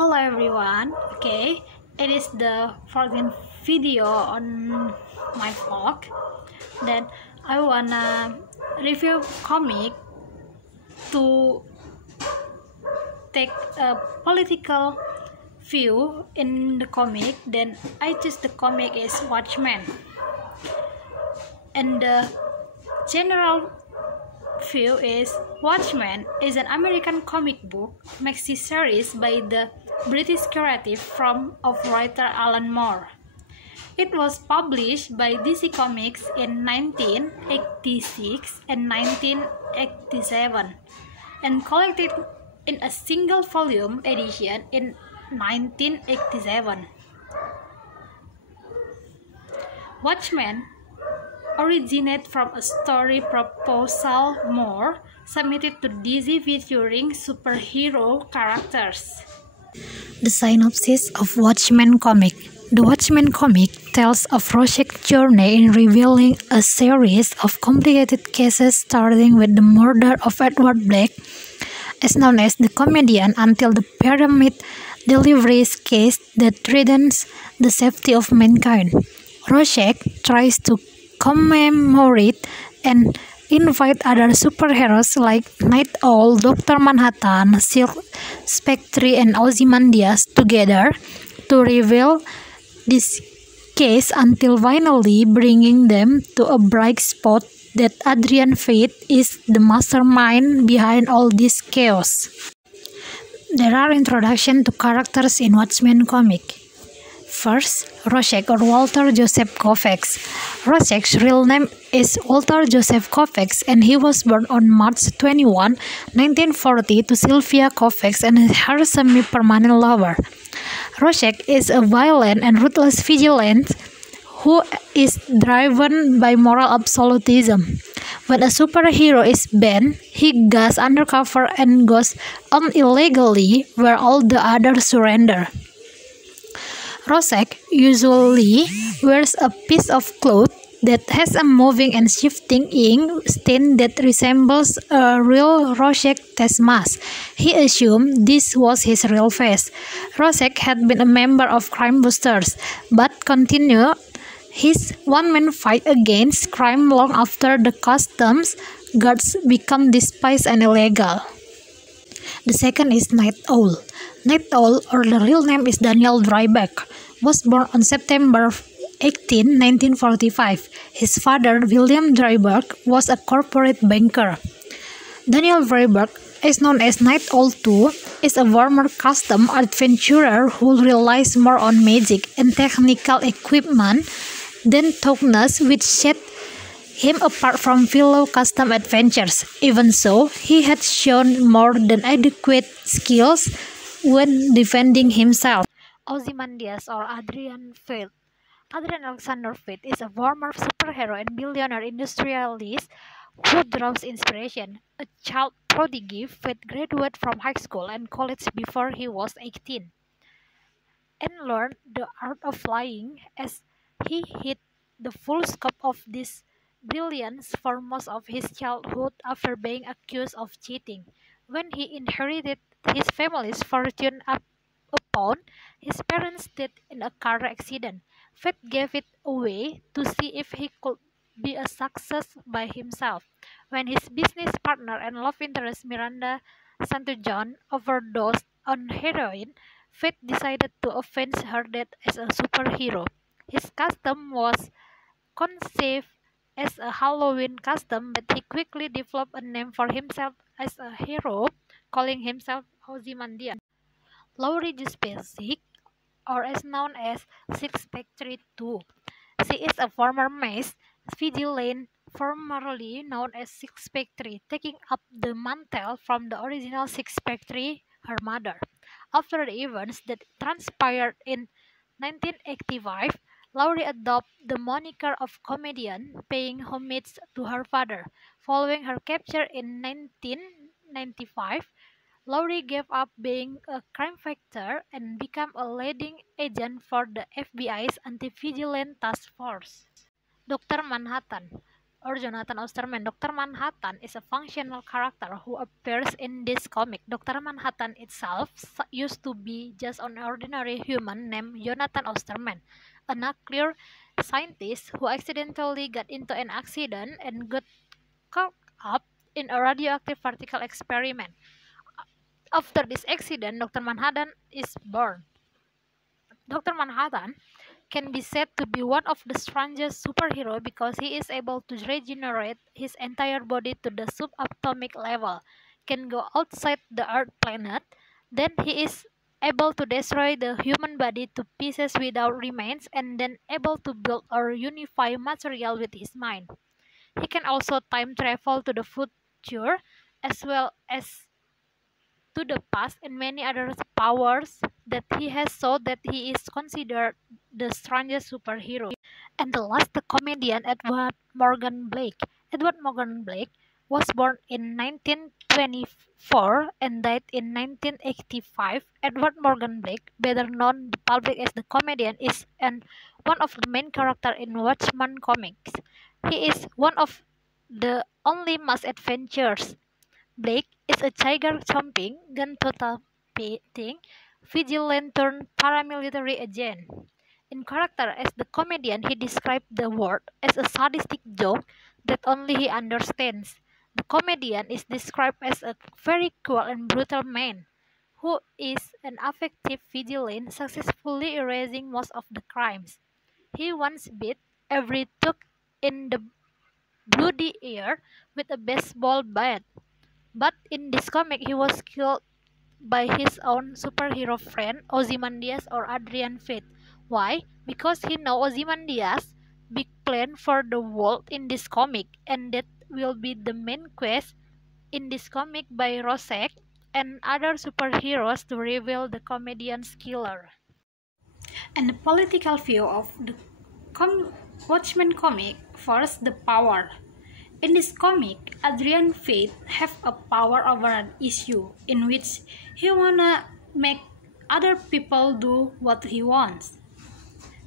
Hello everyone. Okay, it is the 14th video on my vlog. Then I wanna review comic to take a political view in the comic. Then I choose the comic is Watchmen, and the general view is Watchmen is an American comic book maxi series by the British creative firm of writer Alan Moore. It was published by DC Comics in 1986 and 1987 and collected in a single volume edition in 1987. Watchmen originate from a story proposal Moore submitted to DC featuring superhero characters. The synopsis of Watchmen comic. The Watchmen comic tells of Rorschach's journey in revealing a series of complicated cases starting with the murder of Edward Blake, as known as the comedian, until the pyramid deliveries case that threatens the safety of mankind. Rorschach tries to commemorate and invite other superheroes like Night Owl, Dr. Manhattan, Silk Spectre, and Ozymandias together to reveal this case until finally bringing them to a bright spot that Adrian Veidt is the mastermind behind all this chaos. There are introductions to characters in Watchmen comic. First, Rorschach or Walter Joseph Kovacs. Rorschach's real name is Walter Joseph Kovacs, and he was born on March 21, 1940 to Sylvia Kovacs and her semi-permanent lover. Rorschach is a violent and ruthless vigilante who is driven by moral absolutism. When a superhero is banned, he goes undercover and goes on illegally where all the others surrender. Rorschach usually wears a piece of cloth that has a moving and shifting ink stain that resembles a real Rorschach test mask. He assumed this was his real face. Rorschach had been a member of Crime Busters, but continued his one-man fight against crime long after the customs guards became despised and illegal. The second is Night Owl. Night Owl, or the real name is Daniel Dryback, was born on September 18, 1945. His father, William Dryback, was a corporate banker. Daniel Dryback, is known as Night Owl 2, is a former custom adventurer who relies more on magic and technical equipment than toughness, which set him apart from fellow custom adventurers. Even so, he had shown more than adequate skills when defending himself. Ozymandias or Adrian Veidt. Adrian Alexander Veidt is a former superhero and billionaire industrialist who draws inspiration. A child prodigy, Veidt graduated from high school and college before he was 18 and learned the art of flying as he hit the full scope of this brilliance for most of his childhood after being accused of cheating. When he inherited his family's fortune upon his parents died in a car accident, Veidt gave it away to see if he could be a success by himself. When his business partner and love interest Miranda St. John overdosed on heroin, Veidt decided to avenge her death as a superhero. His costume was conceived as a Halloween costume, but he quickly developed a name for himself as a hero, calling himself Ozymandias. Laurie Juspecic, or as known as Silk Spectre 2. She is a former masked vigilante formerly known as Silk Spectre, taking up the mantle from the original Silk Spectre, her mother. After the events that transpired in 1985, Laurie adopted the moniker of comedian, paying homage to her father. Following her capture in 1995, Laurie gave up being a crime fighter and became a leading agent for the FBI's anti-vigilance task force. Dr. Manhattan. or Jonathan Osterman, Dr. Manhattan is a functional character who appears in this comic. Dr. Manhattan itself used to be just an ordinary human named Jonathan Osterman, a nuclear scientist who accidentally got into an accident and got caught up in a radioactive particle experiment. After this accident, Dr. Manhattan is born. Dr. Manhattan can be said to be one of the strongest superheroes because he is able to regenerate his entire body to the subatomic level, can go outside the Earth planet, then he is able to destroy the human body to pieces without remains, and then able to build or unify material with his mind. He can also time travel to the future as well as to the past, and many other powers that he has, so that he is considered the strongest superhero. And the last, the comedian Edward Morgan Blake. Edward Morgan Blake was born in 1924 and died in 1985. Edward Morgan Blake, better known to the public as the comedian, is one of the main characters in Watchmen comics. He is one of the only mass adventurers. Blake is a tiger-chomping, gun-toting, vigilante turned paramilitary agent. In character as the comedian, he described the world as a sadistic joke that only he understands. The comedian is described as a very cruel and brutal man who is an affective vigilante, successfully erasing most of the crimes. He once beat every thug in the bloody air with a baseball bat. But in this comic, he was killed by his own superhero friend Ozymandias or Adrian Fate. Why? Because he knows Ozymandias' big plan for the world in this comic, and that will be the main quest in this comic by Rorschach and other superheroes to reveal the comedian's killer. And the political view of the Watchmen comic. First, the power. In this comic, Adrian Fate have a power over an issue in which he wanna make other people do what he wants.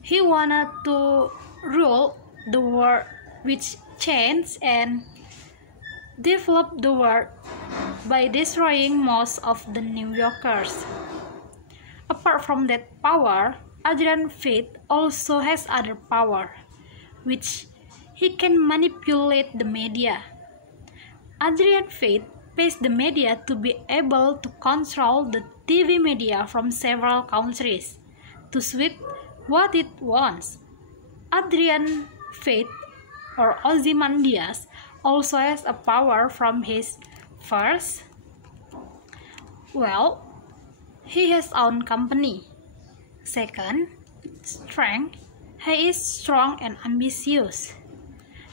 He wanted to rule the world, which change and develop the world by destroying most of the New Yorkers. Apart from that power, Adrian Fate also has other power, which he can manipulate the media. Adrian Fate pays the media to be able to control the TV media from several countries to suit what it wants. Adrian Fate or Ozymandias also has a power from his first, he has own company. Second, strength. He is strong and ambitious.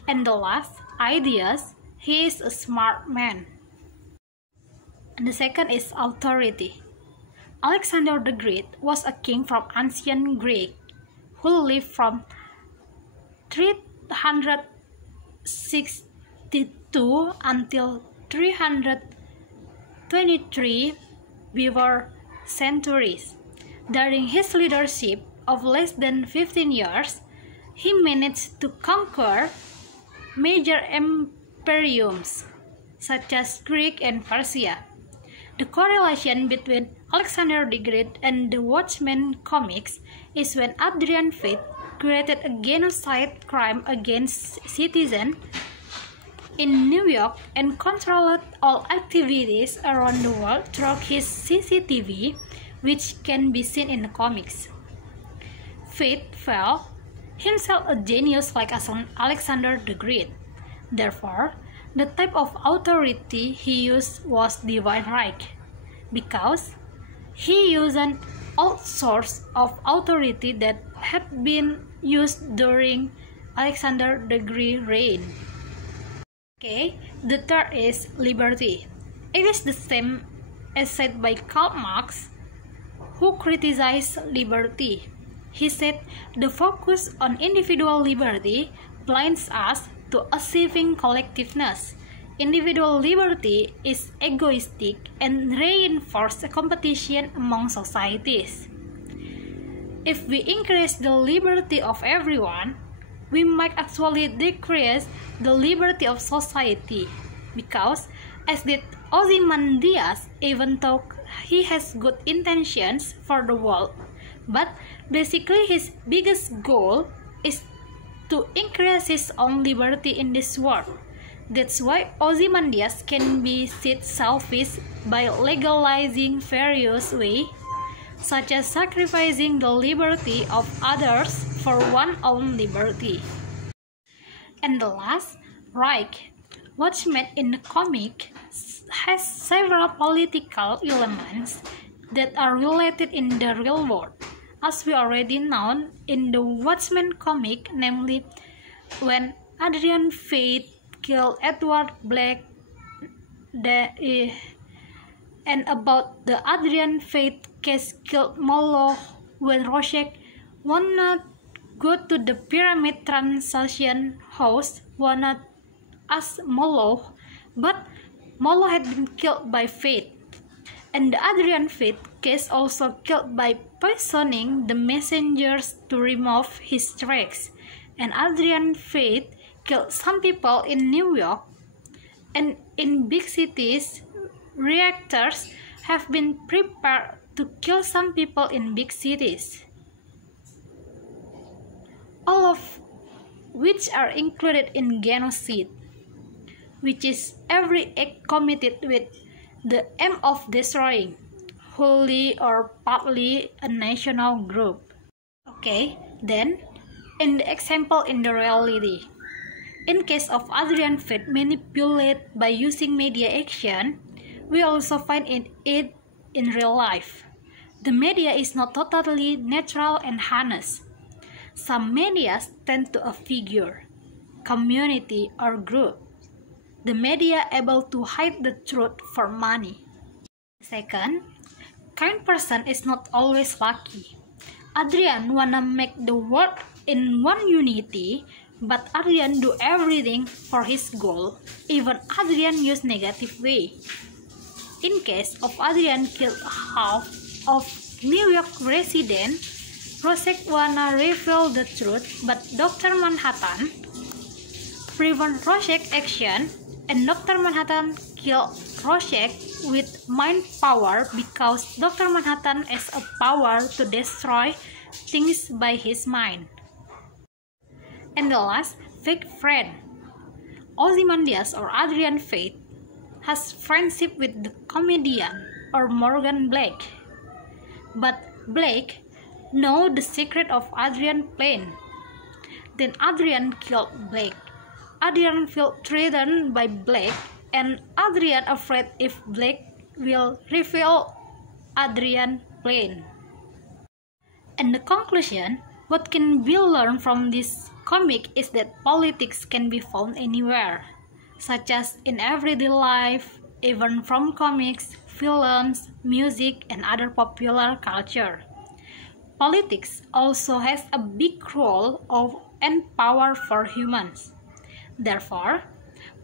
And the last, ideas. He is a smart man. And the second is authority. Alexander the Great was a king from ancient Greece who lived from 362 until 323 before centuries. During his leadership of less than 15 years, he managed to conquer major imperiums such as Greek and Persia. The correlation between Alexander the Great and the Watchmen comics is when Adrian Fate created a genocide crime against citizens in New York and controlled all activities around the world through his CCTV, which can be seen in the comics. Fate felt himself a genius like Alexander the Great. Therefore, the type of authority he used was divine right, because he used an old source of authority that had been used during Alexander the Great reign. Okay, the third is liberty. It is the same as said by Karl Marx, who criticized liberty. He said the focus on individual liberty blinds us to achieving collectiveness. Individual liberty is egoistic and reinforces competition among societies. If we increase the liberty of everyone, we might actually decrease the liberty of society, because, as did Ozymandias, even though he has good intentions for the world, but basically his biggest goal is to increase his own liberty in this world. That's why Ozymandias can be seen selfish by legalizing various ways, such as sacrificing the liberty of others for one's own liberty. And the last, Reich. Watchmen in the comic has several political elements that are related in the real world, as we already know in the Watchmen comic, namely when Adrian Fate killed Edward Blake, and about the Adrian Fate case killed Moloch when Rorschach wanted go to the pyramid transaction house, wanted as Moloch, but Moloch had been killed by Fate. And the Adrian Fate case also killed by poisoning the messengers to remove his tracks. And Adrian Fate killed some people in New York. And in big cities, reactors have been prepared to kill some people in big cities, all of which are included in genocide, which is every act committed with the aim of destroying, wholly or partly, a national group. Okay, then, in the example in the reality, in case of Adrian Fate manipulated by using media action, we also find it in real life. The media is not totally neutral and honest. Some media tend to a figure, community, or group. The media able to hide the truth for money. Second, kind person is not always lucky. Adrian wanna make the world in one unity, but Adrian do everything for his goal. Even Adrian use negative way. In case of Adrian killed half of New York residents, Rorschach wanna reveal the truth, but Dr. Manhattan prevent Rorschach action, and Dr. Manhattan killed Rorschach with mind power because Dr. Manhattan has a power to destroy things by his mind. And the last, fake friend. Ozymandias or Adrian Fate has friendship with the comedian or Morgan Blake. But Blake know the secret of Adrian's plan. Then Adrian killed Blake. Adrian felt threatened by Blake, and Adrian afraid if Blake will reveal Adrian's plan. And the conclusion, what can be learned from this comic is that politics can be found anywhere, such as in everyday life, even from comics, films, music, and other popular culture. Politics also has a big role and power for humans. Therefore,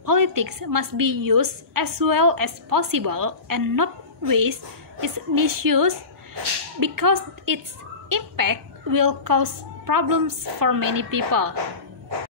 politics must be used as well as possible and not waste its misuse, because its impact will cause problems for many people.